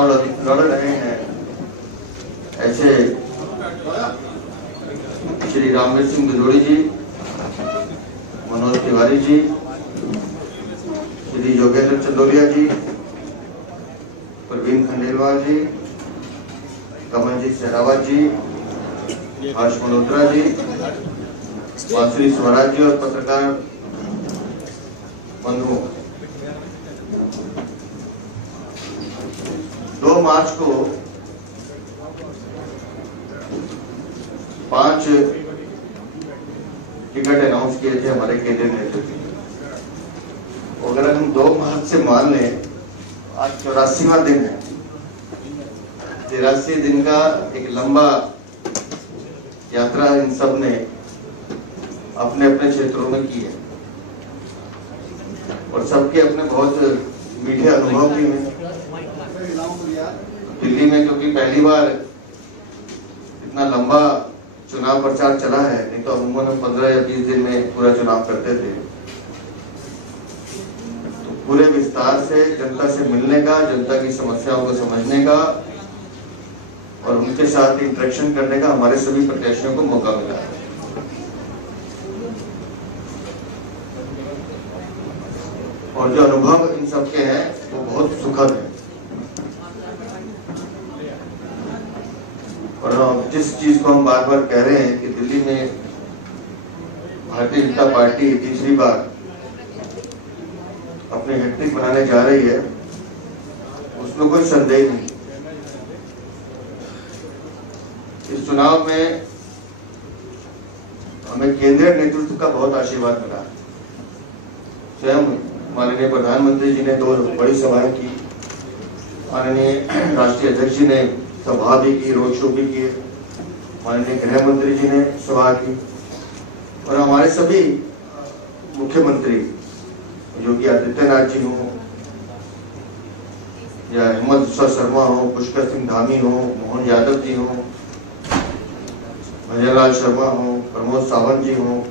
लड़ रहे हैं ऐसे श्री रामवीर सिंह बिदोड़ी जी, मनोज तिवारी जी, श्री योगेंद्र चंदोलिया जी, प्रवीण खंडेलवाल जी, कमलजीत सहरावत जी, हर्ष मल्होत्रा जी, बांसुरी स्वराज जी और पत्रकार बंधुओं, 2 मार्च को 5 टिकट अनाउंस किए थे हमारे केंद्रीय नेतृत्व। अगर हम 2 मार्च से मान लें, आज 84वां दिन है। 83 दिन का एक लंबा यात्रा इन सब ने अपने अपने क्षेत्रों में की है और सबके अपने बहुत मीठे अनुभव भी हैं। दिल्ली में क्योंकि पहली बार इतना लंबा चुनाव प्रचार चला है, नहीं तो अमूमन 15 या 20 दिन में पूरा चुनाव करते थे। तो पूरे विस्तार से जनता से मिलने का, जनता की समस्याओं को समझने का और उनके साथ इंटरेक्शन करने का हमारे सभी प्रत्याशियों को मौका मिला है। और जो अनुभव इन सबके हैं वो बहुत सुखद है। और जिस चीज को हम बार बार कह रहे हैं कि दिल्ली में भारतीय जनता पार्टी तीसरी बार अपनी हैट्रिक बनाने जा रही है, उसमें कोई संदेह नहीं। इस चुनाव में हमें केंद्रीय नेतृत्व का बहुत आशीर्वाद मिला। स्वयं माननीय प्रधानमंत्री जी ने 2 बड़ी सभाएं की, माननीय राष्ट्रीय अध्यक्ष जी ने सभा भी की, रोड शो भी किए, माननीय गृह मंत्री जी ने सभा की और हमारे सभी मुख्यमंत्री योगी आदित्यनाथ जी हों या हेमंत बिस्वा शर्मा हो, पुष्कर सिंह धामी हो, मोहन यादव जी हो, भजनलाल शर्मा हो, प्रमोद सावंत जी हो,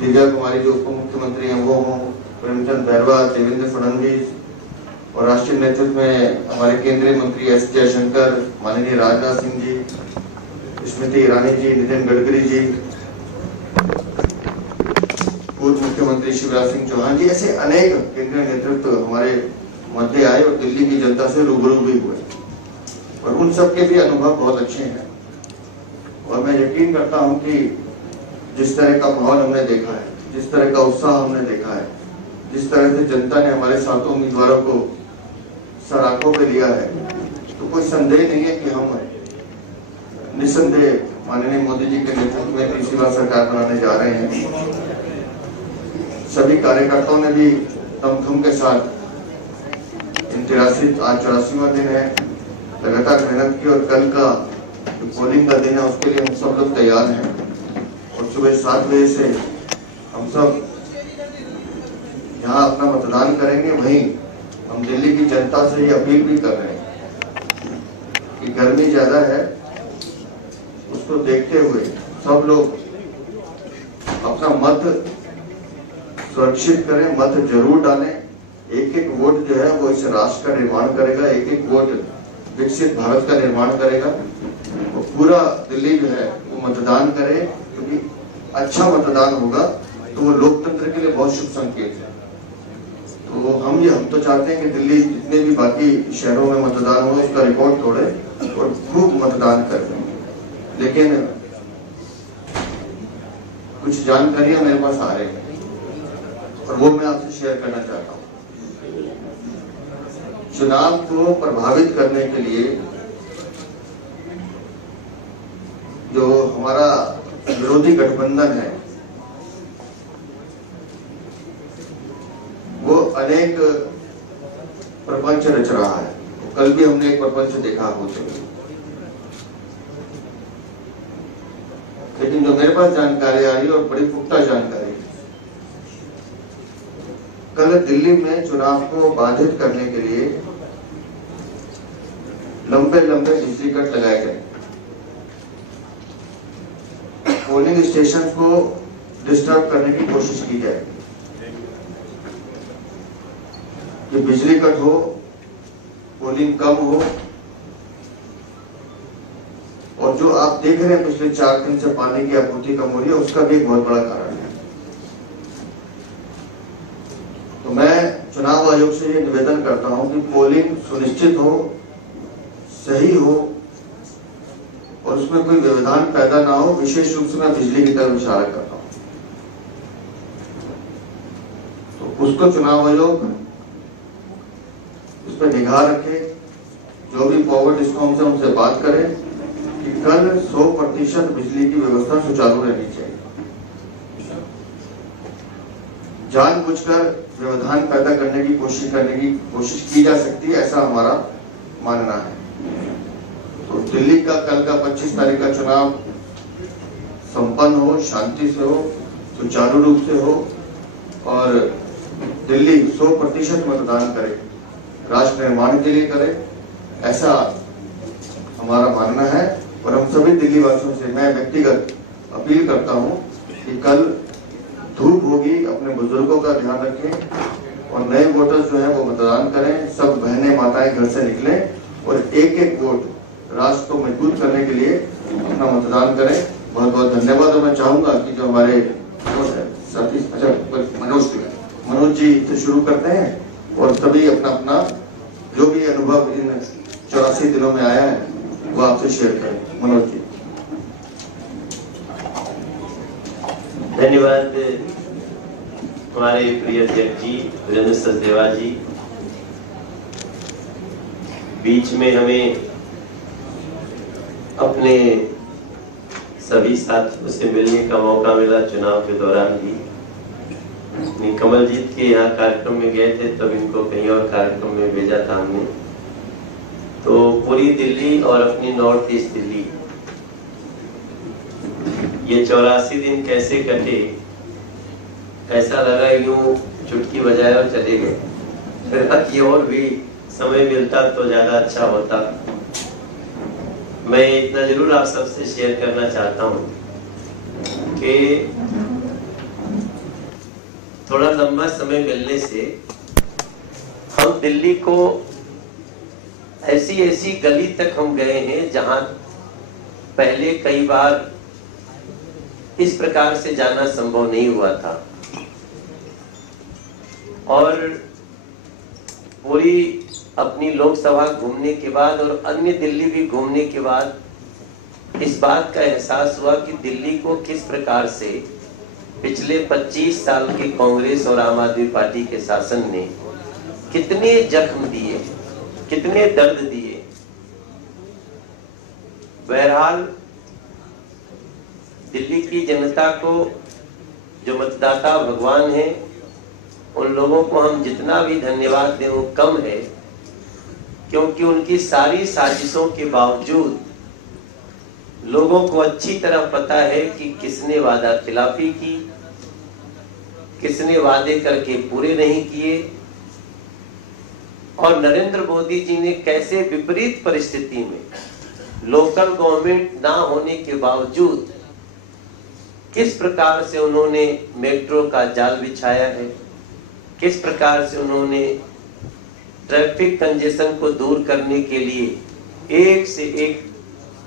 दिव्या कुमारी जो उप मुख्यमंत्री हैं वो हो, प्रेमचंद बैरवा, देवेंद्र फडणवीस और राष्ट्रीय नेतृत्व में हमारे केंद्रीय मंत्री एस जयशंकर, माननीय राजनाथ सिंह जी, स्मृति ईरानी जी, नितिन गडकरी जी, पूर्व मुख्यमंत्री शिवराज सिंह चौहान जी, ऐसे अनेक केंद्रीय नेतृत्व हमारे मध्य आए और दिल्ली की जनता से रूबरू भी हुए और उन सबके भी अनुभव बहुत अच्छे हैं। और मैं यकीन करता हूं कि जिस तरह का माहौल हमने देखा है, जिस तरह का उत्साह हमने देखा है, जिस तरह से जनता ने हमारे सातों उम्मीदवारों को सर आंखों पे लिया है, तो कोई संदेह नहीं है कि हम निस्संदेह माननीय मोदी जी के नेतृत्व में तीसरी बार सरकार बनाने जा रहे हैं। सभी कार्यकर्ताओं ने भी दमखम के साथ आज 84वां दिन है, लगातार मेहनत की और कल का जो पोलिंग का दिन है उसके लिए हम सब लोग तैयार हैं और सुबह 7 बजे से हम सब यहाँ अपना मतदान करेंगे। वहीं हम दिल्ली की जनता से ये अपील भी कर रहे हैं कि गर्मी ज्यादा है, उसको देखते हुए सब लोग अपना मत सुरक्षित करें, मत जरूर डालें। एक एक वोट जो है वो इस राष्ट्र का निर्माण करेगा, एक एक वोट विकसित भारत का निर्माण करेगा। वो पूरा दिल्ली जो है वो मतदान करे, क्योंकि अच्छा मतदान होगा तो वो लोकतंत्र के लिए बहुत शुभ संकेत है। तो हम तो चाहते हैं कि दिल्ली जितने भी बाकी शहरों में मतदान हो उसका रिकॉर्ड तोड़े और खूब मतदान करें। लेकिन कुछ जानकारियां मेरे पास आ रही हैं और वो मैं आपसे शेयर करना चाहता हूँ। चुनाव को प्रभावित करने के लिए जो हमारा विरोधी गठबंधन है वो अनेक प्रपंच रच रहा है। कल भी हमने एक प्रपंच देखा होते, लेकिन जो मेरे पास जानकारी आ रही है और बड़ी पुख्ता जानकारी, कल दिल्ली में चुनाव को बाधित करने के लिए लंबे लंबे बिजली कट लगाए गए, पोलिंग स्टेशन को डिस्टर्ब करने की कोशिश की जाए कि बिजली कट हो पोलिंग कम हो, और जो आप देख रहे हैं पिछले 4 दिन से पानी की आपूर्ति कम हो रही है, उसका भी एक बहुत बड़ा कारण है। तो मैं चुनाव आयोग से ये निवेदन करता हूं कि पोलिंग सुनिश्चित हो, सही हो, और उसमें कोई व्यवधान पैदा ना हो। विशेष रूप से मैं बिजली की तरफ इशारा करता हूं, तो उसको चुनाव आयोग उस पर निगाह रखे। जो भी पावर डिस्कॉम से उनसे बात करें कि कल 100% बिजली की व्यवस्था सुचारू रहनी चाहिए। जानबूझकर व्यवधान पैदा करने की कोशिश की जा सकती है, ऐसा हमारा मानना है। तो दिल्ली का कल का 25 तारीख का चुनाव संपन्न हो, शांति से हो, सुचारू रूप से हो, और दिल्ली 100% मतदान करे, राष्ट्र निर्माण के लिए करे, ऐसा हमारा मानना है। और हम सभी दिल्ली वासियों से मैं व्यक्तिगत अपील करता हूं कि कल धूप होगी, अपने बुजुर्गों का ध्यान रखें, और नए वोटर्स जो है वो मतदान करें। सब बहनें माताएं घर से निकलें और एक वोट राष्ट्र को मजबूत करने के लिए अपना मतदान करें। बहुत बहुत धन्यवाद। और मैं चाहूंगा कि जो हमारे साथी मनोज जी से शुरू करते हैं, और सभी अपना अपना जो भी अनुभव इन 84 दिनों में आया है वो आपसे शेयर करें। मनोज जी। धन्यवाद हमारे प्रिय अध्यक्ष जी वीरेंद्र सचदेवा जी। बीच में हमें अपने सभी साथियों से मिलने का मौका मिला चुनाव के दौरान भी। कमलजीत के यहाँ कार्यक्रम में गए थे, तब इनको कहीं और कार्यक्रम में भेजा था हमने। तो पूरी दिल्ली और अपनी नॉर्थ ईस्ट दिल्ली, ये 84 दिन कैसे कटे, ऐसा लगा यूं चुटकी बजाए और चले गए। फिर ये और भी समय मिलता तो ज्यादा अच्छा होता। मैं इतना जरूर आप सबसे शेयर करना चाहता हूं कि थोड़ा लंबा समय मिलने से हम दिल्ली को ऐसी गली तक हम गए हैं जहां पहले कई बार इस प्रकार से जाना संभव नहीं हुआ था। और पूरी अपनी लोकसभा घूमने के बाद और अन्य दिल्ली भी घूमने के बाद इस बात का एहसास हुआ कि दिल्ली को किस प्रकार से पिछले 25 साल की कांग्रेस और आम आदमी पार्टी के शासन ने कितने जख्म दिए, कितने दर्द दिए। बहरहाल दिल्ली की जनता को, जो मतदाता भगवान है, उन लोगों को हम जितना भी धन्यवाद दें वो कम है, क्योंकि उनकी सारी साजिशों के बावजूद लोगों को अच्छी तरह पता है कि किसने वादा खिलाफी की, किसने वादे करके पूरे नहीं किए, और नरेंद्र मोदी जी ने कैसे विपरीत परिस्थिति में लोकल गवर्नमेंट ना होने के बावजूद किस प्रकार से उन्होंने मेट्रो का जाल बिछाया है, किस प्रकार से उन्होंने ट्रैफिक कंजेशन को दूर करने के लिए एक से एक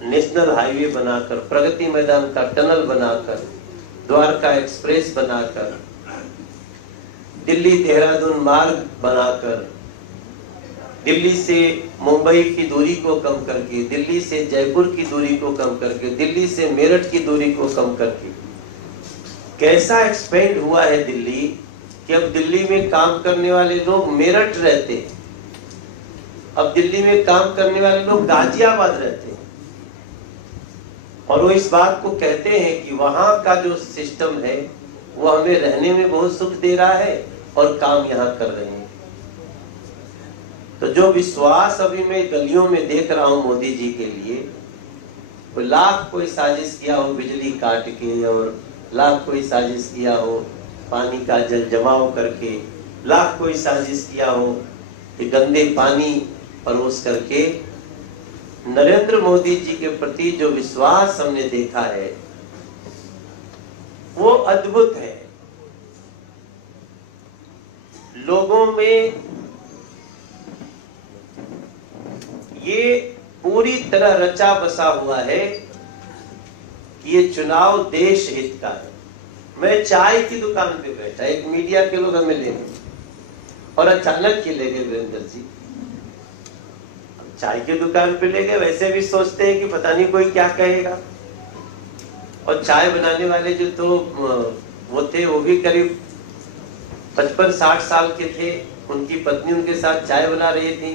नेशनल हाईवे बनाकर, प्रगति मैदान का टनल बनाकर, द्वारका एक्सप्रेस बनाकर, दिल्ली देहरादून मार्ग बनाकर, दिल्ली से मुंबई की दूरी को कम करके, दिल्ली से जयपुर की दूरी को कम करके, दिल्ली से मेरठ की दूरी को कम करके कैसा एक्सपेंड हुआ है दिल्ली कि अब दिल्ली में काम करने वाले लोग मेरठ रहते, अब दिल्ली में काम करने वाले लोग गाजियाबाद रहते, और वो इस बात को कहते हैं कि वहां का जो सिस्टम है वो हमें रहने में बहुत सुख दे रहा है और काम यहाँ कर रहे हैं। तो जो विश्वास अभी मैं गलियों में देख रहा हूं मोदी जी के लिए, वो लाख कोई साजिश किया हो बिजली काट के, और लाख कोई साजिश किया हो पानी का जल जमाव करके, लाख कोई साजिश किया हो कि गंदे पानी परोस करके, नरेंद्र मोदी जी के प्रति जो विश्वास हमने देखा है वो अद्भुत है। लोगों में ये पूरी तरह रचा बसा हुआ है कि ये चुनाव देश हित का है। मैं चाय की दुकान पे बैठा, एक मीडिया के लोग हमें ले गए और अचानक ही ले गए वीरेंद्र जी। चाय की दुकान पे ले गए, वैसे भी सोचते हैं कि पता नहीं कोई क्या कहेगा। और चाय बनाने वाले जो तो वो थे, वो भी करीब 55-60 साल के थे। उनकी पत्नी उनके साथ चाय बना रही थी।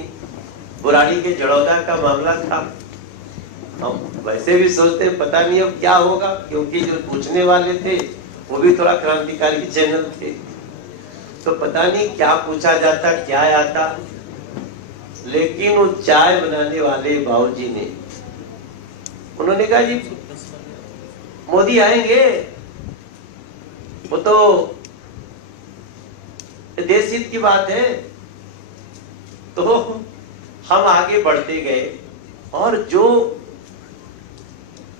बुराड़ी के जड़ौदा का मामला था। हम वैसे भी सोचते पता नहीं अब क्या होगा, क्योंकि जो पूछने वाले थे वो भी थोड़ा क्रांतिकारी चैनल थे, तो पता नहीं क्या पूछा जाता, क्या आता। लेकिन वो चाय बनाने वाले बाबूजी ने, उन्होंने कहा जी मोदी आएंगे, वो तो देश हित की बात है। तो हम आगे बढ़ते गए और जो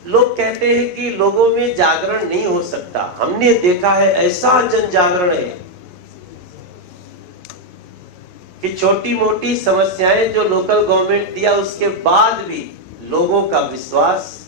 लोग कहते हैं कि लोगों में जागरण नहीं हो सकता, हमने देखा है ऐसा जन जागरण है कि छोटी मोटी समस्याएं जो लोकल गवर्नमेंट दिया उसके बाद भी लोगों का विश्वास